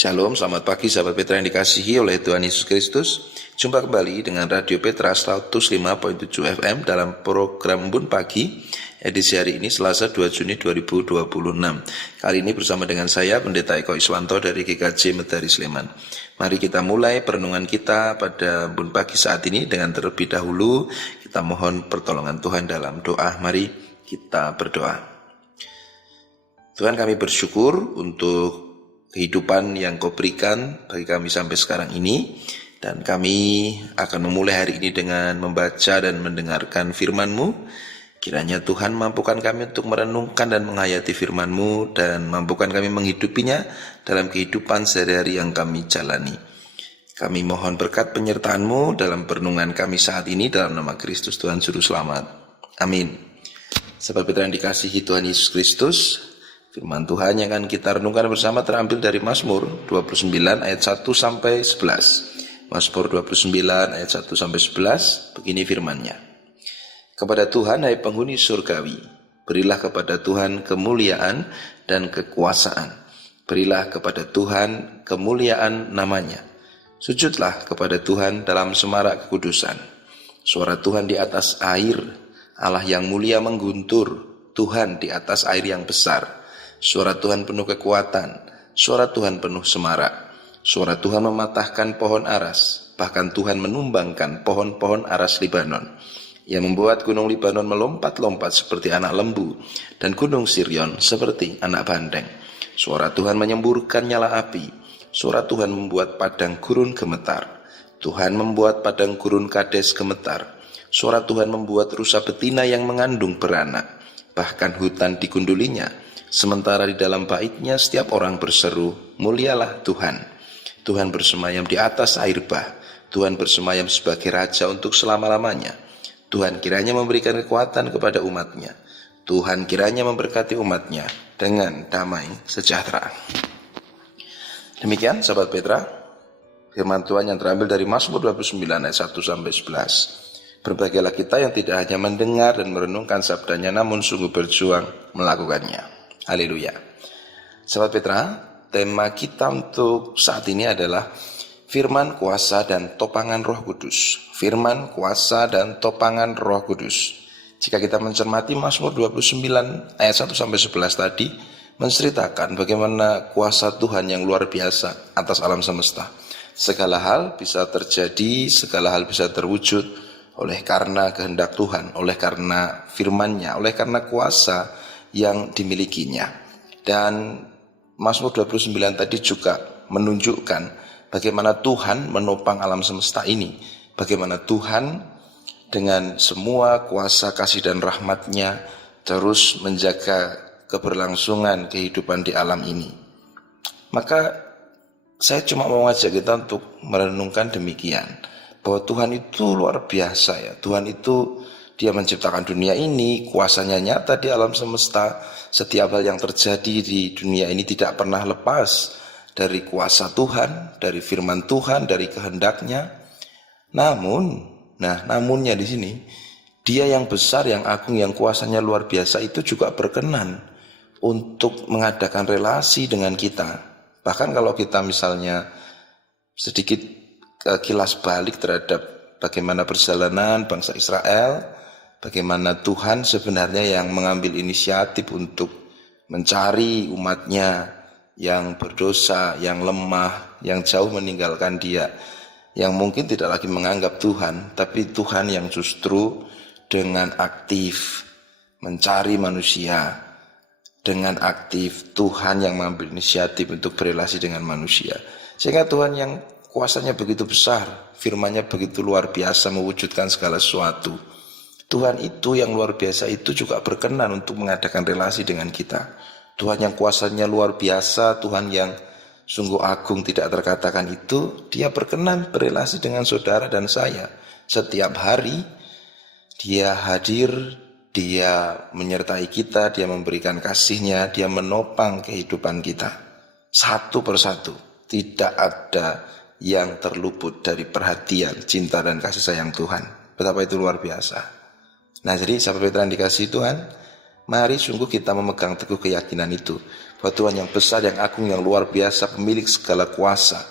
Shalom, selamat pagi sahabat Petra yang dikasihi oleh Tuhan Yesus Kristus. Jumpa kembali dengan Radio Petra 105.7 FM dalam program Embun Pagi edisi hari ini Selasa 2 Juni 2026. Kali ini bersama dengan saya Pendeta Eko Iswanto dari GKJ Medari Sleman. Mari kita mulai perenungan kita pada Embun Pagi saat ini dengan terlebih dahulu kita mohon pertolongan Tuhan dalam doa. Mari kita berdoa. Tuhan, kami bersyukur untuk kehidupan yang Kau berikan bagi kami sampai sekarang ini, dan kami akan memulai hari ini dengan membaca dan mendengarkan firman-Mu. Kiranya Tuhan mampukan kami untuk merenungkan dan menghayati firman-Mu dan mampukan kami menghidupinya dalam kehidupan sehari-hari yang kami jalani. Kami mohon berkat penyertaan-Mu dalam perenungan kami saat ini dalam nama Kristus Tuhan Juru Selamat. Amin. Sahabat Petra yang dikasihi Tuhan Yesus Kristus, firman Tuhan yang akan kita renungkan bersama terambil dari Mazmur 29 ayat 1 sampai 11. Mazmur 29 ayat 1 sampai 11, begini firman-Nya. Kepada Tuhan, hai penghuni surgawi, berilah kepada Tuhan kemuliaan dan kekuasaan. Berilah kepada Tuhan kemuliaan namanya. Sujudlah kepada Tuhan dalam semarak kekudusan. Suara Tuhan di atas air, Allah yang mulia mengguntur, Tuhan di atas air yang besar. Suara Tuhan penuh kekuatan, suara Tuhan penuh semarak. Suara Tuhan mematahkan pohon aras, bahkan Tuhan menumbangkan pohon-pohon aras Libanon. Ia membuat gunung Libanon melompat-lompat seperti anak lembu, dan gunung Sirion seperti anak bandeng. Suara Tuhan menyemburkan nyala api, suara Tuhan membuat padang gurun gemetar. Tuhan membuat padang gurun Kades gemetar. Suara Tuhan membuat rusa betina yang mengandung beranak, bahkan hutan digundulinya. Sementara di dalam baitnya setiap orang berseru, mulialah Tuhan. Tuhan bersemayam di atas air bah. Tuhan bersemayam sebagai Raja untuk selama-lamanya. Tuhan kiranya memberikan kekuatan kepada umatnya. Tuhan kiranya memberkati umatnya dengan damai sejahtera. Demikian sahabat Petra, firman Tuhan yang terambil dari Mazmur 29 ayat 1 sampai 11. Berbahagialah kita yang tidak hanya mendengar dan merenungkan sabdanya, namun sungguh berjuang melakukannya. Haleluya. Sahabat Petra, tema kita untuk saat ini adalah firman, kuasa, dan topangan Roh Kudus. Firman, kuasa, dan topangan Roh Kudus. Jika kita mencermati Mazmur 29 ayat 1 sampai 11 tadi, menceritakan bagaimana kuasa Tuhan yang luar biasa atas alam semesta. Segala hal bisa terjadi, segala hal bisa terwujud oleh karena kehendak Tuhan, oleh karena firman-Nya, oleh karena kuasa yang dimilikinya. Dan Mazmur 29 tadi juga menunjukkan bagaimana Tuhan menopang alam semesta ini, bagaimana Tuhan dengan semua kuasa kasih dan rahmat-Nya terus menjaga keberlangsungan kehidupan di alam ini. Maka saya cuma mau ngajak kita untuk merenungkan demikian, bahwa Tuhan itu luar biasa ya. Tuhan itu Dia menciptakan dunia ini, kuasanya nyata di alam semesta. Setiap hal yang terjadi di dunia ini tidak pernah lepas dari kuasa Tuhan, dari firman Tuhan, dari kehendaknya. Namunnya di sini, Dia yang besar, yang agung, yang kuasanya luar biasa itu juga berkenan untuk mengadakan relasi dengan kita. Bahkan kalau kita misalnya sedikit kilas balik terhadap bagaimana perjalanan bangsa Israel, bagaimana Tuhan sebenarnya yang mengambil inisiatif untuk mencari umatnya yang berdosa, yang lemah, yang jauh meninggalkan Dia, yang mungkin tidak lagi menganggap Tuhan, tapi Tuhan yang justru dengan aktif mencari manusia, dengan aktif Tuhan yang mengambil inisiatif untuk berelasi dengan manusia. Sehingga Tuhan yang kuasanya begitu besar, firman-Nya begitu luar biasa mewujudkan segala sesuatu. Tuhan itu yang luar biasa itu juga berkenan untuk mengadakan relasi dengan kita. Tuhan yang kuasanya luar biasa, Tuhan yang sungguh agung tidak terkatakan itu, Dia berkenan berelasi dengan saudara dan saya. Setiap hari Dia hadir, Dia menyertai kita, Dia memberikan kasih-Nya, Dia menopang kehidupan kita. Satu persatu, tidak ada yang terluput dari perhatian, cinta, dan kasih sayang Tuhan. Betapa itu luar biasa. Nah, jadi sahabat Petra yang dikasihi Tuhan, mari sungguh kita memegang teguh keyakinan itu, bahwa Tuhan yang besar, yang agung, yang luar biasa, pemilik segala kuasa.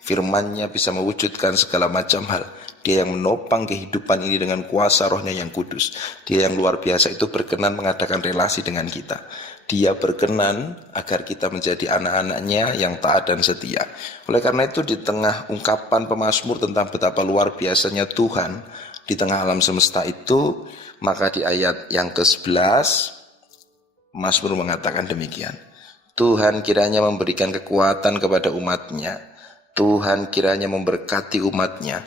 Firman-Nya bisa mewujudkan segala macam hal. Dia yang menopang kehidupan ini dengan kuasa Roh-Nya yang kudus. Dia yang luar biasa itu berkenan mengadakan relasi dengan kita. Dia berkenan agar kita menjadi anak-anak-Nya yang taat dan setia. Oleh karena itu, di tengah ungkapan pemazmur tentang betapa luar biasanya Tuhan di tengah alam semesta itu, maka di ayat yang ke-11 Mazmur mengatakan demikian. Tuhan kiranya memberikan kekuatan kepada umat-Nya. Tuhan kiranya memberkati umat-Nya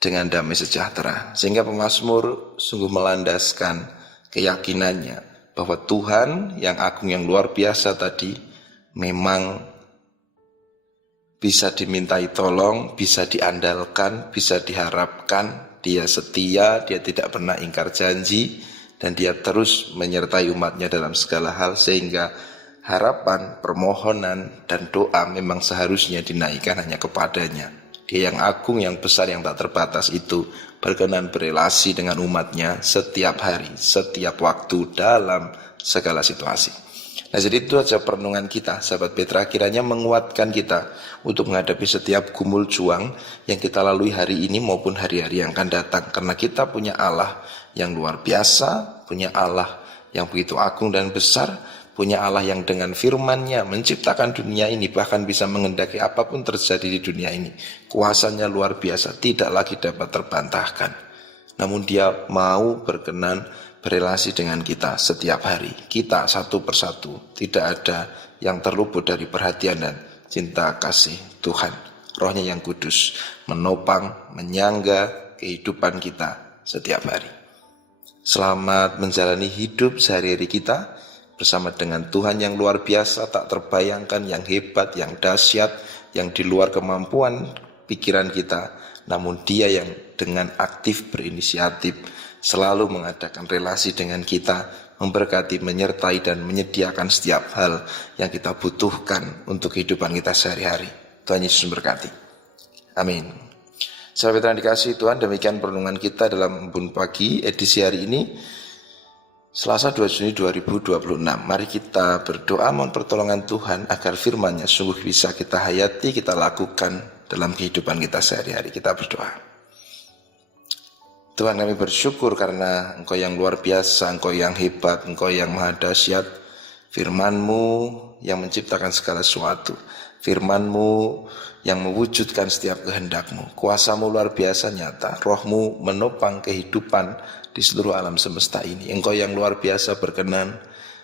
dengan damai sejahtera. Sehingga pemazmur sungguh melandaskan keyakinannya bahwa Tuhan yang agung, yang luar biasa tadi memang bisa dimintai tolong, bisa diandalkan, bisa diharapkan. Dia setia, dia tidak pernah ingkar janji, dan dia terus menyertai umat-Nya dalam segala hal, sehingga harapan, permohonan, dan doa memang seharusnya dinaikkan hanya kepadanya. Dia yang agung, yang besar, yang tak terbatas itu berkenan berelasi dengan umat-Nya setiap hari, setiap waktu, dalam segala situasi. Nah, jadi itu saja perenungan kita, sahabat Petra, kiranya menguatkan kita untuk menghadapi setiap gumul juang yang kita lalui hari ini maupun hari-hari yang akan datang. Karena kita punya Allah yang luar biasa, punya Allah yang begitu agung dan besar, punya Allah yang dengan firman-Nya menciptakan dunia ini, bahkan bisa mengendaki apapun terjadi di dunia ini. Kuasanya luar biasa, tidak lagi dapat terbantahkan. Namun Dia mau berkenan berelasi dengan kita setiap hari. Kita satu persatu, tidak ada yang terluput dari perhatian dan cinta kasih Tuhan. Roh-Nya yang kudus menopang, menyangga kehidupan kita setiap hari. Selamat menjalani hidup sehari-hari kita bersama dengan Tuhan yang luar biasa, tak terbayangkan, yang hebat, yang dahsyat, yang di luar kemampuan pikiran kita. Namun Dia yang dengan aktif berinisiatif selalu mengadakan relasi dengan kita, memberkati, menyertai, dan menyediakan setiap hal yang kita butuhkan untuk kehidupan kita sehari-hari. Tuhan Yesus memberkati. Amin. Sahabat yang dikasihi Tuhan, demikian perenungan kita dalam Embun Pagi edisi hari ini, Selasa 2 Juni 2026. Mari kita berdoa mohon pertolongan Tuhan agar firman-Nya sungguh bisa kita hayati, kita lakukan dalam kehidupan kita sehari-hari. Kita berdoa. Tuhan, kami bersyukur karena Engkau yang luar biasa, Engkau yang hebat, Engkau yang maha dahsyat. Firman-Mu yang menciptakan segala sesuatu, firman-Mu yang mewujudkan setiap kehendak-Mu. Kuasa-Mu luar biasa nyata, Roh-Mu menopang kehidupan di seluruh alam semesta ini. Engkau yang luar biasa berkenan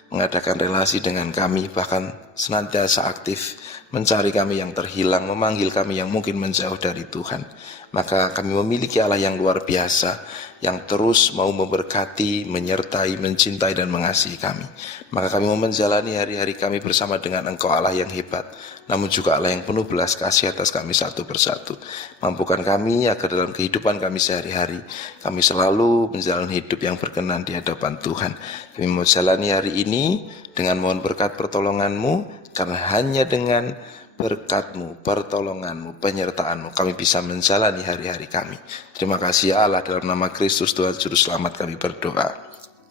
mengadakan relasi dengan kami, bahkan senantiasa aktif mencari kami yang terhilang, memanggil kami yang mungkin menjauh dari Tuhan. Maka kami memiliki Allah yang luar biasa, yang terus mau memberkati, menyertai, mencintai, dan mengasihi kami. Maka kami mau menjalani hari-hari kami bersama dengan Engkau Allah yang hebat, namun juga Allah yang penuh belas kasih atas kami satu persatu. Mampukan kami agar dalam kehidupan kami sehari-hari, kami selalu menjalani hidup yang berkenan di hadapan Tuhan. Kami mau jalani hari ini dengan mohon berkat pertolongan-Mu, karena hanya dengan berkat-Mu, pertolongan-Mu, penyertaan-Mu kami bisa menjalani hari-hari kami. Terima kasih ya Allah, dalam nama Kristus Tuhan Juru Selamat kami berdoa.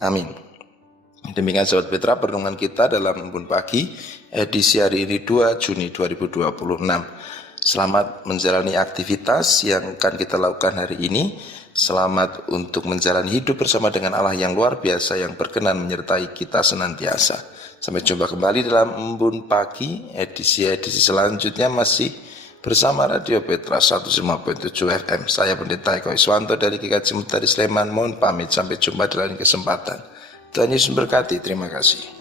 Amin. Demikian sahabat Petra perenungan kita dalam Embun Pagi edisi hari ini 2 Juni 2026. Selamat menjalani aktivitas yang akan kita lakukan hari ini. Selamat untuk menjalani hidup bersama dengan Allah yang luar biasa, yang berkenan menyertai kita senantiasa. Sampai jumpa kembali dalam Embun Pagi edisi selanjutnya, masih bersama Radio Petra 105.7 FM. Saya Pendeta Eko Iswanto dari GKJ Mutari Sleman, mohon pamit, sampai jumpa dalam kesempatan. Tuhan Yesus memberkati. Terima kasih.